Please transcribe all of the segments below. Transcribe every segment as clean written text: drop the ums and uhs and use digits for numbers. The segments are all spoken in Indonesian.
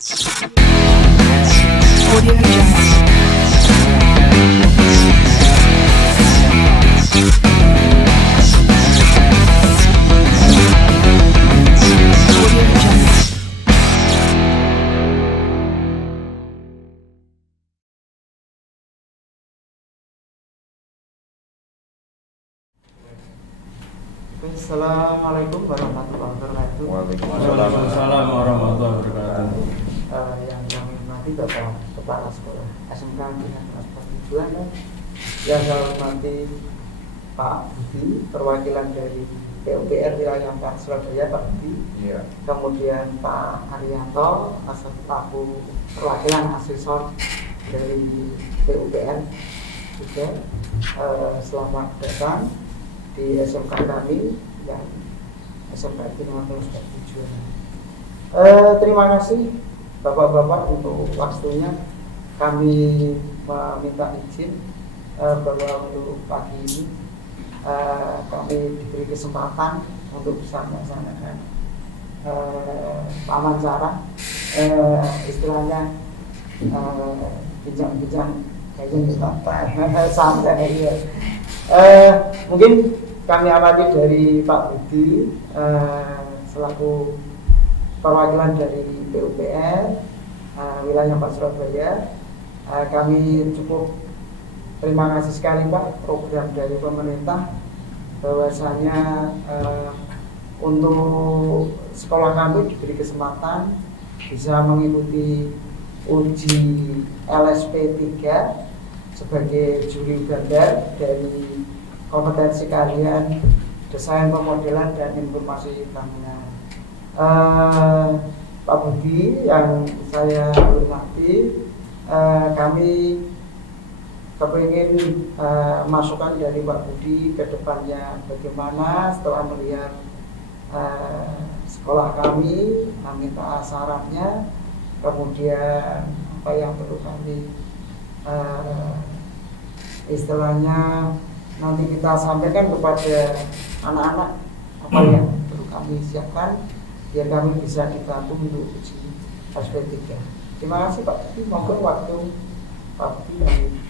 Audio Jungle. Audio Jungle. Assalamualaikum warahmatullahi wabarakatuh. Waalaikumsalam warahmatullahi wabarakatuh. Yang kami hormati Bapak Kepala Sekolah SMK dengan Tujuan, yang saya hormati Pak Budi, perwakilan dari PUPR wilayah 4 Surabaya, Pak Budi. Iya. Kemudian Pak Arianto, selaku perwakilan asesor dari PUPR juga. Selamat datang di SMK kami yang SMK dengan Tujuan. Terima kasih Bapak-bapak untuk waktunya. Kami meminta izin bahwa untuk pagi ini kami diberi kesempatan untuk bisa melaksanakan wawancara, istilahnya bincang-bincang kayaknya santai ya. Mungkin kami amati dari Pak Budi selaku perwakilan dari PUPR wilayah 4 Surabaya. Kami cukup terima kasih sekali Pak, program dari pemerintah bahwasanya untuk sekolah kami diberi kesempatan bisa mengikuti uji LSP 3 sebagai juri bandar dari kompetensi kalian desain pemodelan dan informasi bangunan. Pak Budi yang saya hormati, kami kepingin masukan dari Pak Budi ke depannya bagaimana setelah melihat sekolah kami, minta syaratnya, kemudian apa yang perlu kami istilahnya nanti kita sampaikan kepada anak-anak apa yang perlu kami siapkan biar kami bisa dibantu untuk uji SP3. Terima kasih Pak Budi, monggo waktu Pak Budi yang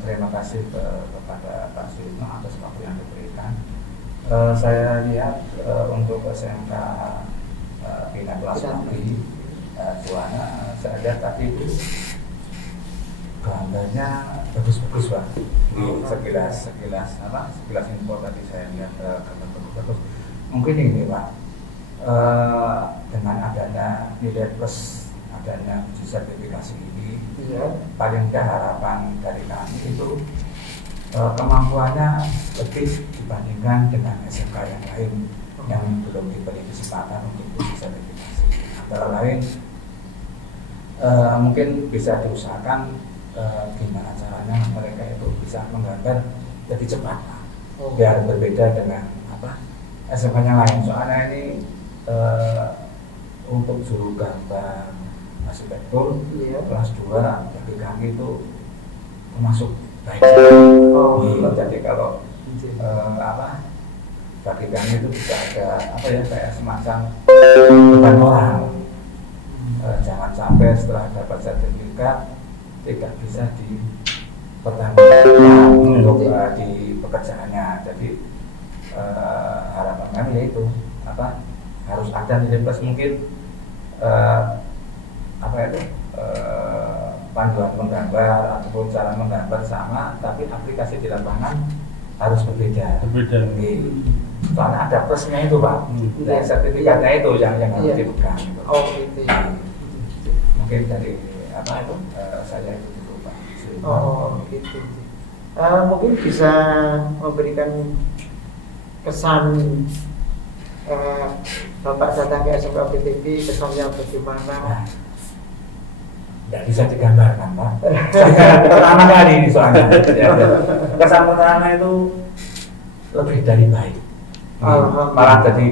Terima kasih kepada Pak Suitno atas waktu yang diberikan. Saya lihat untuk SMK Bina Kelas Negeri Juwana, saya lihat tadi itu gambarnya bagus-bagus Pak. Sekilas info tadi saya lihat gambar bagus. Mungkin ini Pak, dengan adanya nilai plus, adanya uji sertifikasi ini, paling tidak harapan dari kami itu kemampuannya lebih dibandingkan dengan SMK yang lain yang belum diberi kesempatan untuk uji sertifikasi. Antara lain mungkin bisa diusahakan gimana caranya mereka itu bisa menggambar lebih cepat, biar berbeda dengan SMK yang lain. Soalnya ini untuk juru gambar arsitektur kelas 2 bagi kami itu termasuk baik. Jadi kalau bagi kami itu tidak ada kayak semacam beban moral. Jangan sampai setelah dapat sertifikat tidak bisa dipertanggungjawabkan untuk di pekerjaannya. Jadi harapan kami yaitu harus ada nilai plus, mungkin panduan menggambar ataupun cara menggambar sama, tapi aplikasi di lapangan harus berbeda. Soalnya ada plusnya itu Pak, dan sertifikatnya itu yang harus dipegang. Gitu. Mungkin dari saya itu dulu Pak. Gitu. Mungkin bisa memberikan kesan Bapak datang ke SMK BTP, kesannya bagaimana? Tidak bisa digambarkan Pak. Pertama kali ini soalnya. Kesan pertama itu lebih dari baik. Malah jadi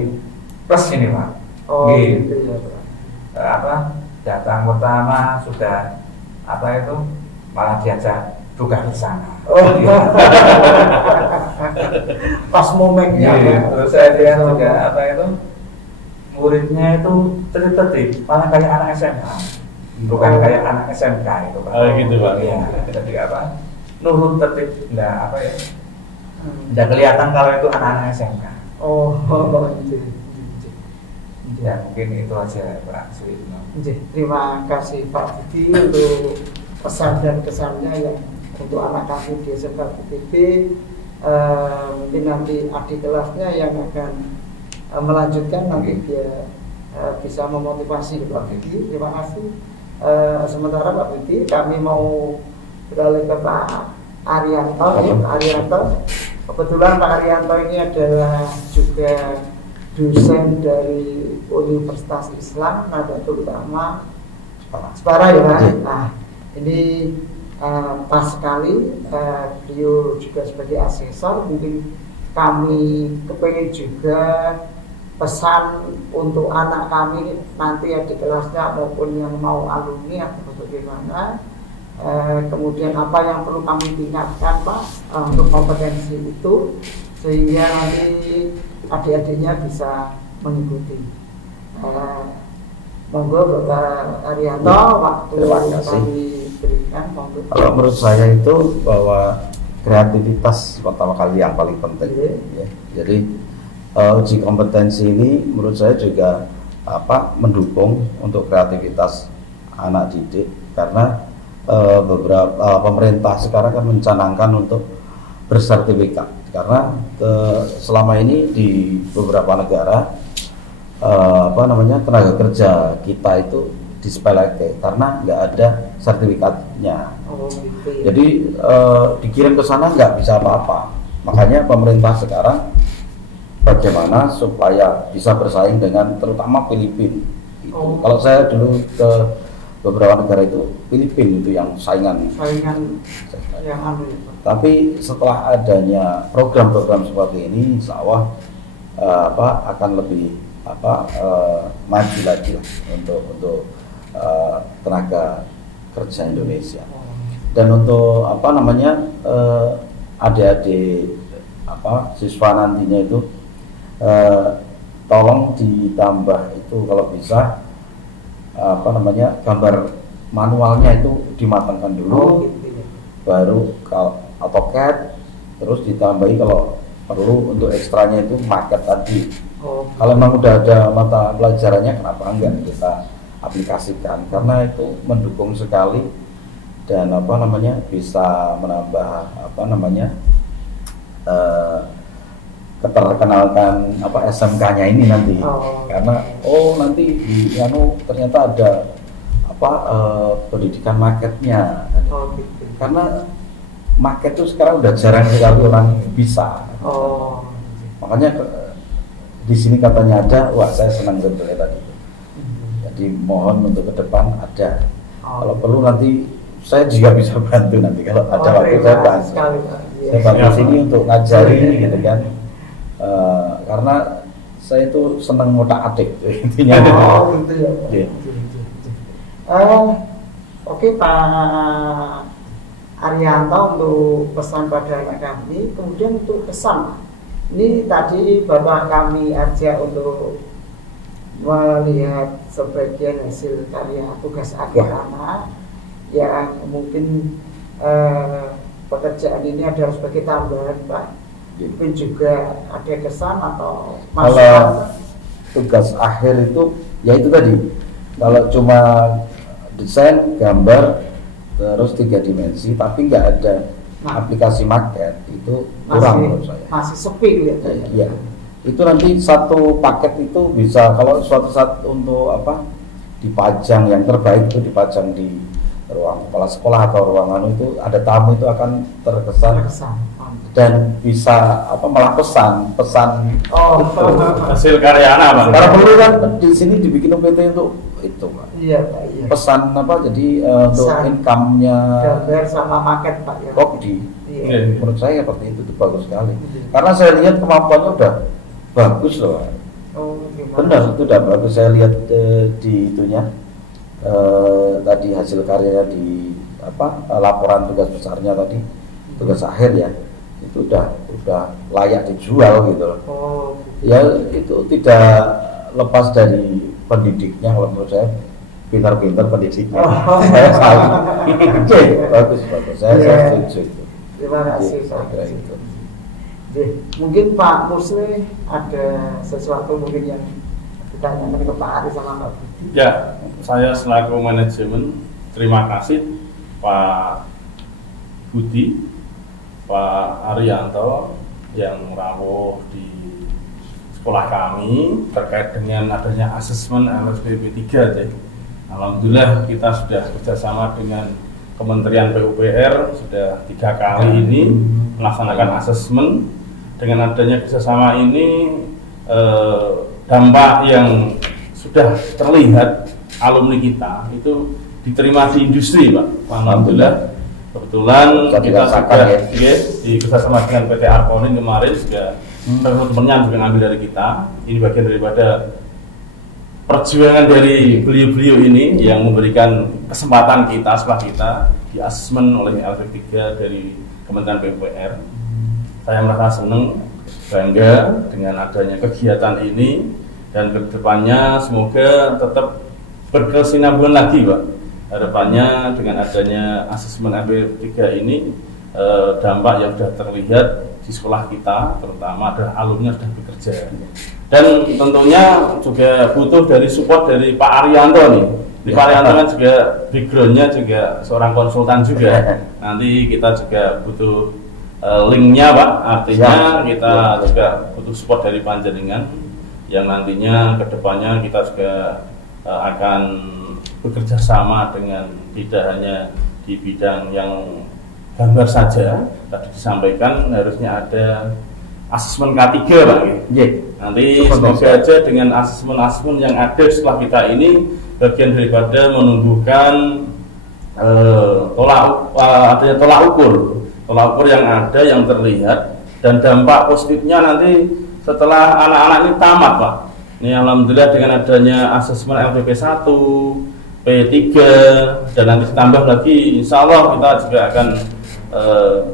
plus ini Pak. Gitu ya Pak. Datang pertama sudah malah diajak buka bersama. Pas momennya. Terus saya lihat juga muridnya itu tertib, malah kayak anak SMA, bukan kayak anak SMK itu Pak. Oh gitu Pak. Iya, jadi apa? Nurut tertib, nggak apa ya? Nggak kelihatan kalau itu anak-anak SMK. Oh, Ya mungkin itu aja Pak Suyitno. terima kasih Pak Budi untuk pesan dan kesannya yang untuk anak kami di SMK PTB. Mungkin nanti adik kelasnya yang akan melanjutkan nanti dia bisa memotivasi Pak Budi. Terima kasih. Sementara Pak Budi, kami mau beralih ke Pak Arianto. Pak Arianto, kebetulan Pak Arianto ini adalah juga dosen dari Universitas Islam Nahdlatul Ulama Jepara ya Pak. Nah, ini pas sekali beliau juga sebagai asesor. Mungkin kami kepengen juga pesan untuk anak kami nanti di kelasnya maupun yang mau alumni atau bagaimana. Kemudian apa yang perlu kami tingkatkan Pak untuk kompetensi itu sehingga nanti adik-adiknya bisa mengikuti. Monggo Bapak Arianto, waktu kami berikan. Monggo. Kalau menurut saya itu bahwa kreativitas pertama kali yang paling penting. Ya. Jadi uji kompetensi ini menurut saya juga mendukung untuk kreativitas anak didik karena beberapa pemerintah sekarang kan mencanangkan untuk bersertifikat karena selama ini di beberapa negara tenaga kerja kita itu disepelekan karena nggak ada sertifikatnya. Gitu ya. Jadi dikirim ke sana nggak bisa apa-apa. Makanya pemerintah sekarang bagaimana supaya bisa bersaing dengan terutama Filipina. Kalau saya dulu ke beberapa negara itu Filipina itu yang saingan yang ambil. Tapi setelah adanya program-program seperti ini, insya Allah akan lebih maju lagi lah untuk tenaga kerja Indonesia. Dan untuk adik-adik siswa nantinya itu tolong ditambah itu kalau bisa gambar manualnya itu dimatangkan dulu, Gitu ya. baru AutoCAD, terus ditambahi kalau perlu untuk ekstranya itu market tadi. Kalau memang udah ada mata pelajarannya, kenapa enggak kita aplikasikan? Karena itu mendukung sekali dan bisa menambah keterkenalkan SMK-nya ini nanti. Karena nanti di ternyata ada pendidikan marketnya. Gitu. Karena market itu sekarang udah jarang sekali orang bisa. Makanya di sini katanya ada, wah saya senang sebetulnya tadi. Jadi mohon untuk ke depan ada. Kalau perlu nanti saya juga bisa bantu nanti kalau ada waktu saya bantu. Saya bantu sini untuk ngajari gitu kan. Karena saya itu senang ngotak atik intinya. Gitu ya. Oke Pak Arianto untuk pesan pada anak kami. Kemudian untuk pesan, ini tadi Bapak kami ajak untuk melihat sebagian hasil karya tugas akhir anak yang mungkin pekerjaan ini adalah sebagai tambahan Pak. Mungkin juga ada kesan atau kalau masukan. tugas akhir itu ya itu tadi, kalau cuma desain gambar terus 3 dimensi tapi nggak ada aplikasi market itu kurang menurut saya. Masih sepi kelihatannya. Iya, itu nanti satu paket itu bisa kalau suatu saat untuk dipajang yang terbaik itu dipajang di ruang kepala sekolah atau ruangan itu ada tamu itu akan terkesan dan bisa malah pesan Hasil karya anak Bang. karena perlu kan di sini dibikin UPT untuk itu Pak. Iya Pak. Iya. Pesan jadi untuk income-nya Gambar sama market Pak ya. Iya. Menurut saya seperti itu tuh bagus sekali. Karena saya lihat kemampuannya udah bagus loh. Gimana? Benar itu udah bagus, saya lihat di itunya tadi hasil karyanya di laporan tugas besarnya tadi, tugas akhir ya, itu udah layak dijual gitu loh. Gitu. Ya itu tidak lepas dari pendidiknya, kalau menurut saya pintar-pintar pendidiknya. Saya salah. Oke, bagus. Saya setuju itu. Terima kasih Saya Pak. kira itu. Mungkin Pak Musli ada sesuatu mungkin yang ditanyakan ke Pak Ari sama Pak Budi. Ya, saya selaku manajemen terima kasih Pak Budi, Pak Arianto yang rawuh di sekolah kami terkait dengan adanya asesmen LSPP 3. Alhamdulillah kita sudah bekerjasama dengan Kementerian PUPR sudah 3 kali ini melaksanakan asesmen. Dengan adanya kerjasama ini dampak yang sudah terlihat alumni kita itu diterima di industri, Pak. Alhamdulillah. Kebetulan kita sudah di kerjasama dengan PT Arkonin kemarin juga teman-temannya juga ngambil dari kita. Ini bagian daripada perjuangan dari beliau-beliau ini yang memberikan kesempatan kita setelah kita di asesmen oleh LSPP 3 dari Kementerian PUPR. Saya merasa senang, bangga dengan adanya kegiatan ini dan kedepannya semoga tetap berkesinambungan lagi, Pak. Harapannya dengan adanya asesmen LSPP 3 ini dampak yang sudah terlihat di sekolah kita, terutama adalah alumni sudah bekerja. Dan tentunya juga butuh dari support dari Pak Arianto nih. Pak Arianto kan juga backgroundnya juga seorang konsultan juga. Nanti kita juga butuh linknya, Pak. Artinya kita juga butuh support dari panjenengan yang nantinya kedepannya kita juga akan bekerja sama dengan tidak hanya di bidang yang gambar saja. Tadi disampaikan harusnya ada asesmen K3, Pak. Nanti semoga aja dengan asesmen-asesmen yang ada setelah kita ini bagian daripada menumbuhkan adanya tolak ukur yang ada, yang terlihat, dan dampak positifnya nanti setelah anak-anak ini tamat, Pak. Ini alhamdulillah dengan adanya asesmen LPP 1, P3, dan nanti ditambah lagi insya Allah kita juga akan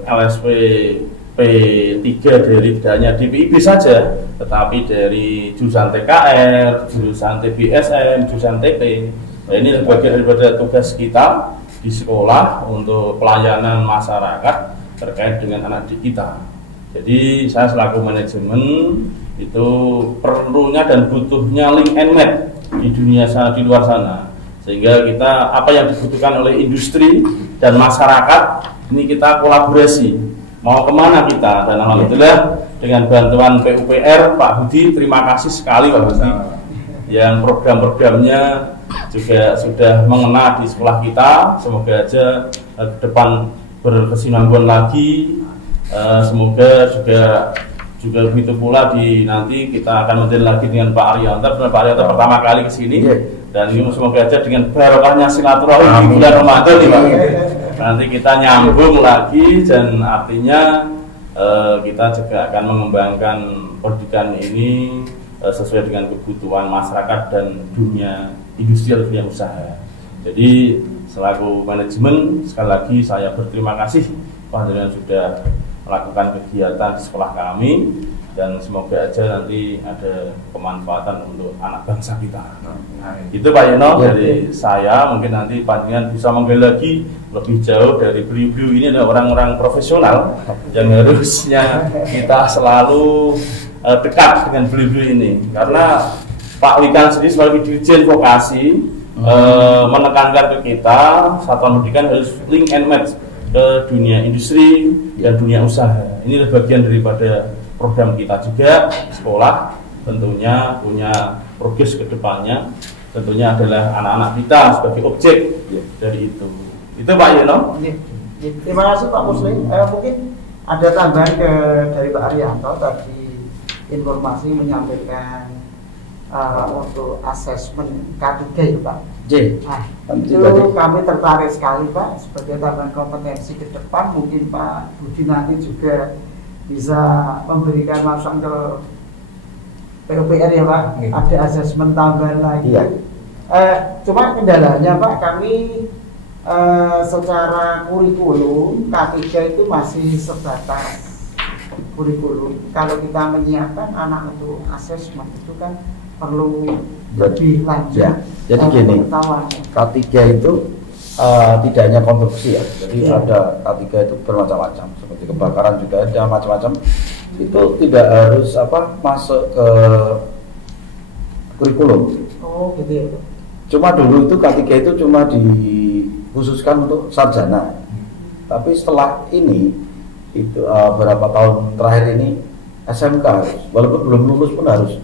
LSP P3 dari tidak hanya DPIB saja, tetapi dari jurusan TKR, jurusan TBSM, jurusan TP. Nah, ini bagian daripada tugas kita di sekolah untuk pelayanan masyarakat terkait dengan anak didik kita. Jadi saya selaku manajemen itu perlunya dan butuhnya link and match di dunia sana, di luar sana, sehingga kita apa yang dibutuhkan oleh industri dan masyarakat ini kita kolaborasi mau kemana kita. Dan alhamdulillah dengan bantuan PUPR Pak Budi, terima kasih sekali Pak Budi yang program-programnya juga sudah mengena di sekolah kita. Semoga aja ke depan berkesinambungan lagi. Semoga juga begitu pula di nanti kita akan menjalin lagi dengan Pak Arianto. Pak Arianto pertama kali ke sini dan ini semoga aja dengan barokahnya silaturahmi di bulan Ramadan nih, Pak. Nanti kita nyambung lagi dan artinya kita juga akan mengembangkan pendidikan ini sesuai dengan kebutuhan masyarakat dan dunia industri dan dunia usaha. Jadi selaku manajemen sekali lagi saya berterima kasih panjenengan sudah melakukan kegiatan di sekolah kami dan semoga aja nanti ada kemanfaatan untuk anak bangsa kita. Itu Pak Yono dari saya. Mungkin nanti panjenengan bisa menggali lagi lebih jauh dari beliau-beliau ini adalah orang-orang profesional yang harusnya kita selalu dekat dengan beliau-beliau ini, karena Pak Wikan sendiri sebagai dirjen vokasi menekankan ke kita satuan pendidikan harus link and match ke dunia industri dan dunia usaha. Ini adalah bagian daripada program kita juga. Sekolah tentunya punya progres ke depannya, tentunya adalah anak-anak kita sebagai objek dari itu. Itu Pak Yono. Terima kasih Pak Muslim. Mungkin ada tambahan dari Pak Arianto tadi, informasi menyampaikan untuk asesmen K3 ya Pak. Itu kami tertarik sekali Pak sebagai tambahan kompetensi ke depan. Mungkin Pak Budi nanti juga bisa memberikan langsung ke PUPR ya Pak. Ada asesmen tambahan lagi. Cuma kendalanya Pak, kami secara kurikulum K3 itu masih sebatas kurikulum. Kalau kita menyiapkan anak untuk asesmen itu kan perlu lebih lanjut. Ya, jadi gini, pengetahuan. K3 itu tidak hanya konstruksi ya, jadi ada K3 itu bermacam-macam, seperti kebakaran juga ada macam-macam. Itu tidak harus masuk ke kurikulum. Oh gitu ya. Cuma dulu itu K3 itu cuma dikhususkan untuk sarjana. Tapi setelah ini itu beberapa tahun terakhir ini SMK harus, walaupun belum lulus pun harus.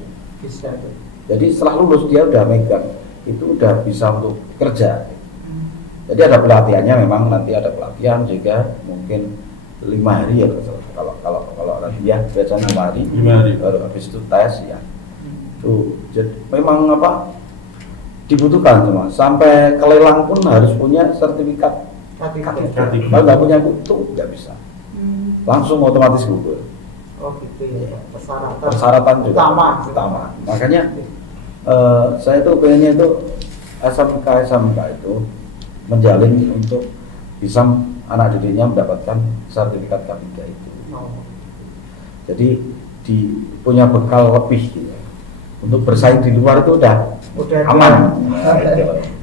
Bisa tuh. Jadi setelah lulus dia udah megang, itu udah bisa untuk kerja. Jadi ada pelatihannya, memang nanti ada pelatihan juga mungkin 5 hari ya kalau dia biasanya 5 hari, baru habis itu tes ya. Tuh, jadi memang dibutuhkan cuma sampai ke lelang pun harus punya sertifikat. Kalau nggak punya itu nggak bisa, langsung otomatis gugur. Oh gitu ya, persyaratan juga utama. Makanya saya tuh pengennya itu SMK itu menjalin untuk bisa anak didiknya mendapatkan sertifikat K3 itu. Jadi punya bekal lebih gitu. Untuk bersaing di luar itu udah aman.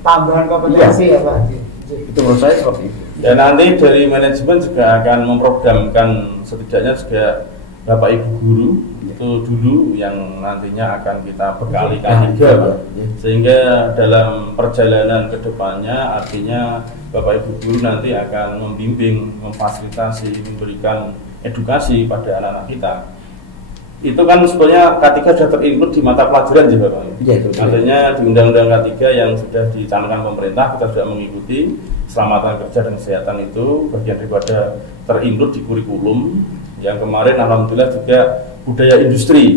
Tambahan kompetensi ya Pak. Itu menurut saya seperti itu. Ya nanti dari manajemen juga akan memprogramkan setidaknya juga Bapak Ibu guru itu dulu yang nantinya akan kita bekali K3, sehingga dalam perjalanan kedepannya artinya Bapak Ibu guru nanti akan membimbing, memfasilitasi, memberikan edukasi pada anak-anak kita. Itu kan sebetulnya K3 sudah terinclude di mata pelajaran ya Bapak. Ya, artinya di Undang-Undang K3 yang sudah dicanangkan pemerintah kita sudah mengikuti. Keselamatan kerja dan kesehatan itu bagian daripada terinclude di kurikulum. Yang kemarin alhamdulillah juga budaya industri,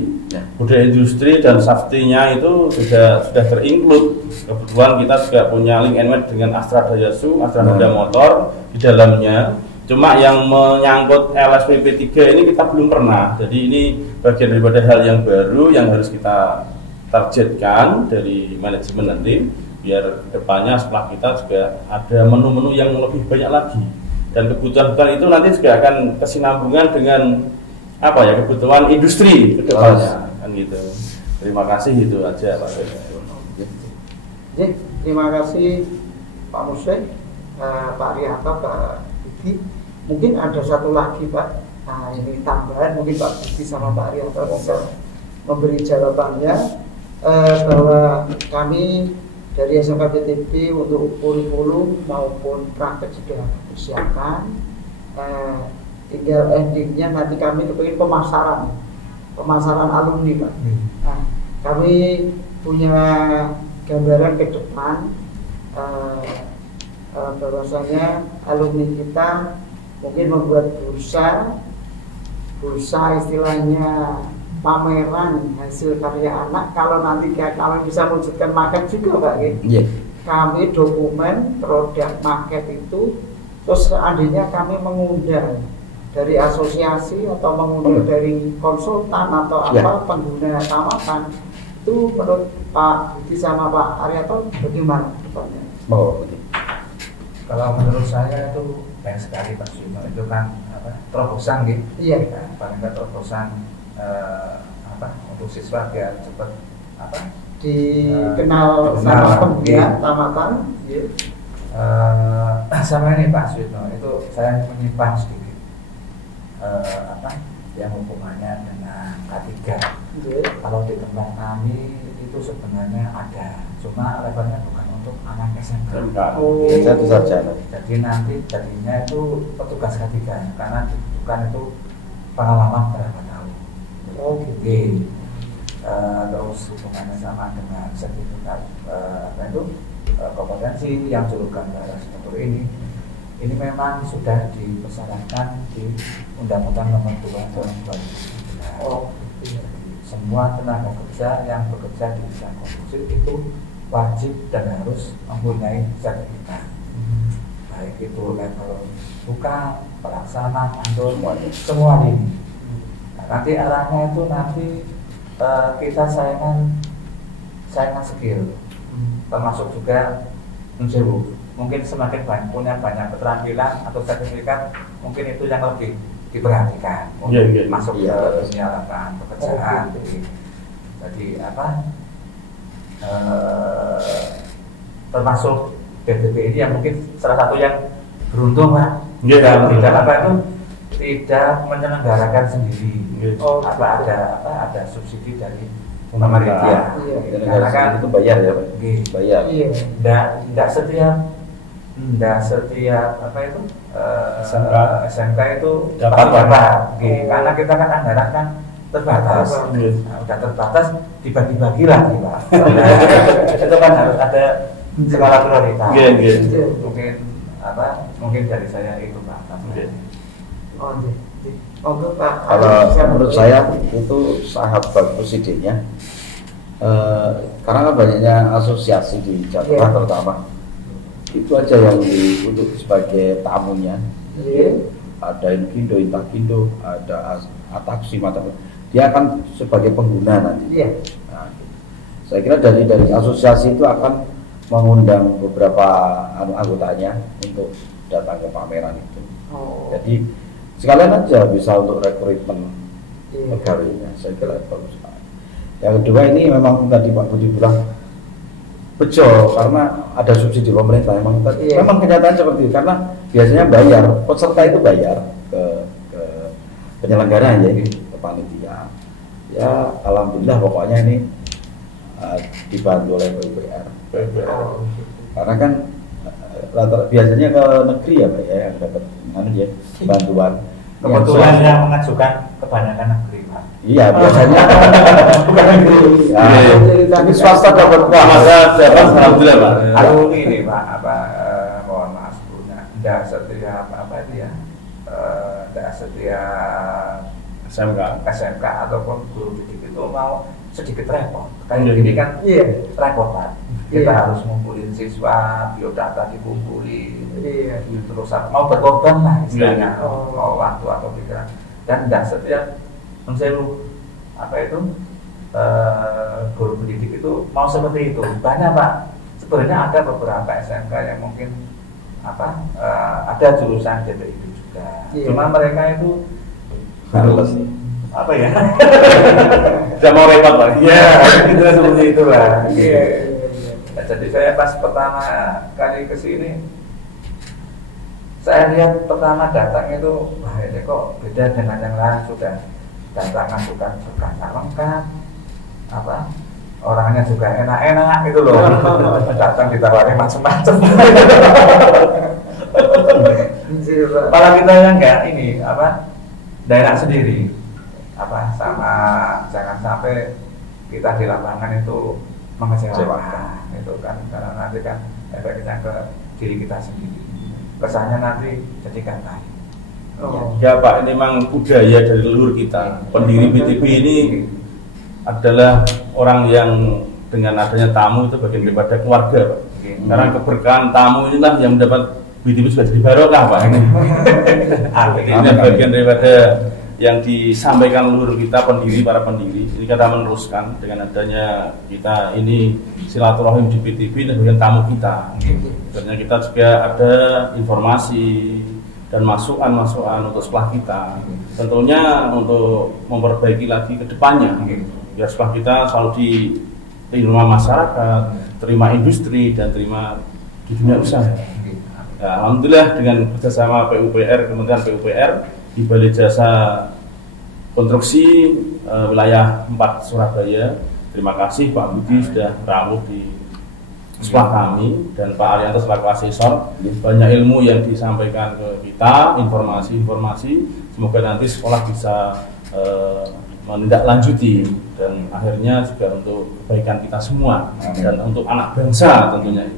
budaya industri dan safety-nya itu sudah terinclude. Kebetulan kita juga punya link and match dengan Astra Dayasu, Astra Honda Motor di dalamnya. Cuma yang menyangkut LSPP 3 ini kita belum pernah. Jadi ini bagian daripada hal yang baru yang harus kita targetkan dari manajemen nanti, biar kedepannya setelah kita juga ada menu-menu yang lebih banyak lagi. Dan kebutuhan itu nanti juga akan kesinambungan dengan kebutuhan industri ke depannya kan gitu. Terima kasih, itu aja Pak. Terima kasih Pak Muslim, Pak Rianto, Pak Budi. Mungkin ada satu lagi Pak. Nah ini tambahan, mungkin Pak Budi sama Pak Rianto bisa memberi jawabannya, bahwa kami dari SMK PTB untuk kurikulum maupun praktek sudah disiapkan, tinggal endingnya nanti kami kepingin pemasaran alumni Pak. Nah, kami punya gambaran ke depan bahwasanya alumni kita mungkin membuat bursa istilahnya pameran hasil karya anak. Kalau nanti kami bisa mewujudkan market juga Pak, kami dokumen produk market itu, terus seandainya kami mengundang dari asosiasi atau mengundang dari konsultan atau pengguna tamatan, itu menurut Pak Budi sama Pak Arianto bagaimana depannya? Kalau menurut saya itu banyak sekali Pak Suyono, itu kan terobosan gitu. Iya. Paling nggak terobosan untuk siswa biar cepat dikenal sama pengguna tamatan. Sama ini Pak Suyono, itu saya menyimpan sedikit yang hubungannya dengan K3. Kalau di tempat kami itu sebenarnya ada, cuma levelnya bukan untuk anak SMK. Jadi nanti jadinya itu petugas K3 karena dibutuhkan itu pengalaman berapa tahun. Terus hubungannya sama dengan sertifikat kompetensi yang julukan seperti ini memang sudah dipersyaratkan di Undang-Undang Nomor 2 Tahun 2019. Semua tenaga kerja yang bekerja di bidang konstruksi itu wajib dan harus mempunyai sertifikat, baik itu level tukang, pelaksana, mandor, semua ini. Nanti arahnya itu kita saingan skill, termasuk juga mungkin semakin punya banyak keterampilan atau sertifikat, mungkin itu yang lebih diperhatikan untuk masuk ke dunia lapangan pekerjaan. Jadi termasuk BPP ini yang mungkin salah satu yang beruntung Pak. Iya, Tidak apa itu tidak menyelenggarakan sendiri. Oh, Ada subsidi dari pemerintah. Iya. Karena kan itu bayar ya Pak? Bayar. Iya. Tidak setiap apa itu SMK itu Dapat. Karena kita kan anggaran kan terbatas. Nah, udah terbatas dibagi-bagi lagi Pak. Itu kan harus ada skala prioritas. Mungkin dari saya itu Pak. Oh, untuk Pak. Kalau menurut saya itu sangat bagus idenya. Karena kan banyaknya asosiasi di Jakarta terutama itu aja yang untuk sebagai tamunya. Ada Inkindo, Intakindo, ada Ataksi macam dia akan sebagai pengguna nanti. Nah, saya kira dari asosiasi itu akan mengundang beberapa anggotanya untuk datang ke pameran itu. Jadi sekalian aja bisa untuk rekrutmen pegawainya. Saya kira bagus. Yang kedua ini memang tadi Pak Budi bilang bejo karena ada subsidi pemerintah. Memang kenyataan seperti itu karena biasanya bayar peserta itu bayar ke penyelenggara ya, ke panitia. Ya alhamdulillah pokoknya ini dibantu oleh PUPR. Karena kan biasanya ke negeri ya Pak ya yang dapat bantuan. Kebetulan yang mengajukan kebanyakan negeri Pak. Iya biasanya bukan negeri. Tapi swasta dapat alhamdulillah Pak. Aku ini Pak mohon maaf sebelumnya tidak setiap tidak setiap SMK ataupun guru didik itu mau sedikit repot. Kayak gini kan repot Pak. Kita harus ngumpulin siswa, biodata dikumpulin, terus mau berkorban lah istilahnya, mau waktu atau pikiran. Dan tidak setiap guru pendidik itu mau seperti itu. Banyak Pak. Sebenarnya ada beberapa SMK yang mungkin ada jurusan DPID juga. Cuma mereka itu Tidak mau repot Pak. Itu seperti itulah. Nah, jadi saya pas pertama kali ke sini, saya lihat pertama datang itu, wah ini kok beda dengan yang lain, sudah datangan bukan berkata lengkap, orangnya juga enak-enak gitu loh. Datang ditawari macam-macam. Malah kita yang enggak ini daerah sendiri, sama jangan sampai kita di lapangan itu mengecewakan. Itu kan karena nanti kan efeknya ke diri kita sendiri, kesannya nanti jadi gatal. Ya Pak, ini memang budaya dari leluhur kita. Pendiri BTP ini adalah orang yang dengan adanya tamu itu bagian daripada keluarga Pak. Karena keberkahan tamu inilah yang mendapat BTP juga jadi barokah Pak. Ini bagian daripada yang disampaikan leluhur kita, para pendiri. Ini kita meneruskan dengan adanya kita ini silaturahim di BTP dan bagian tamu kita. Sebenarnya kita juga ada informasi dan masukan untuk sekolah kita. Tentunya untuk memperbaiki lagi ke depannya. Biar sekolah kita selalu diterima masyarakat, terima industri dan terima di dunia usaha. Ya, alhamdulillah dengan kerjasama PUPR, Kementerian PUPR di Balai Jasa Konstruksi wilayah 4 Surabaya. Terima kasih Pak Budi sudah rawuh di sekolah kami dan Pak Arianto selaku asesor. Banyak ilmu yang disampaikan ke kita, informasi. Semoga nanti sekolah bisa menindaklanjuti dan akhirnya juga untuk kebaikan kita semua dan untuk anak bangsa tentunya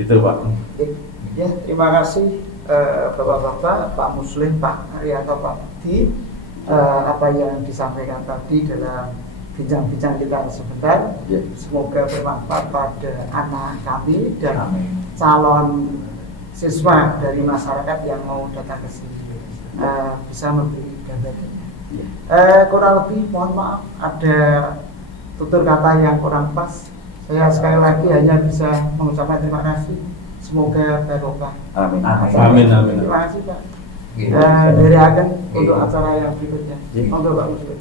itu Pak. Ya, terima kasih Bapak-bapak, Pak Muslim, Pak Arianto, Pak Budi, apa yang disampaikan tadi dalam bincang-bincang kita sebentar. Semoga bermanfaat pada anak kami dan calon siswa dari masyarakat yang mau datang ke sini, bisa memberi gambarannya. Kurang lebih mohon maaf ada tutur kata yang kurang pas. Saya sekali lagi hanya bisa mengucapkan terima kasih. Semoga barokah. Amin. Terima kasih Pak. Dari agen untuk acara yang berikutnya. Monggo Pak Muslim.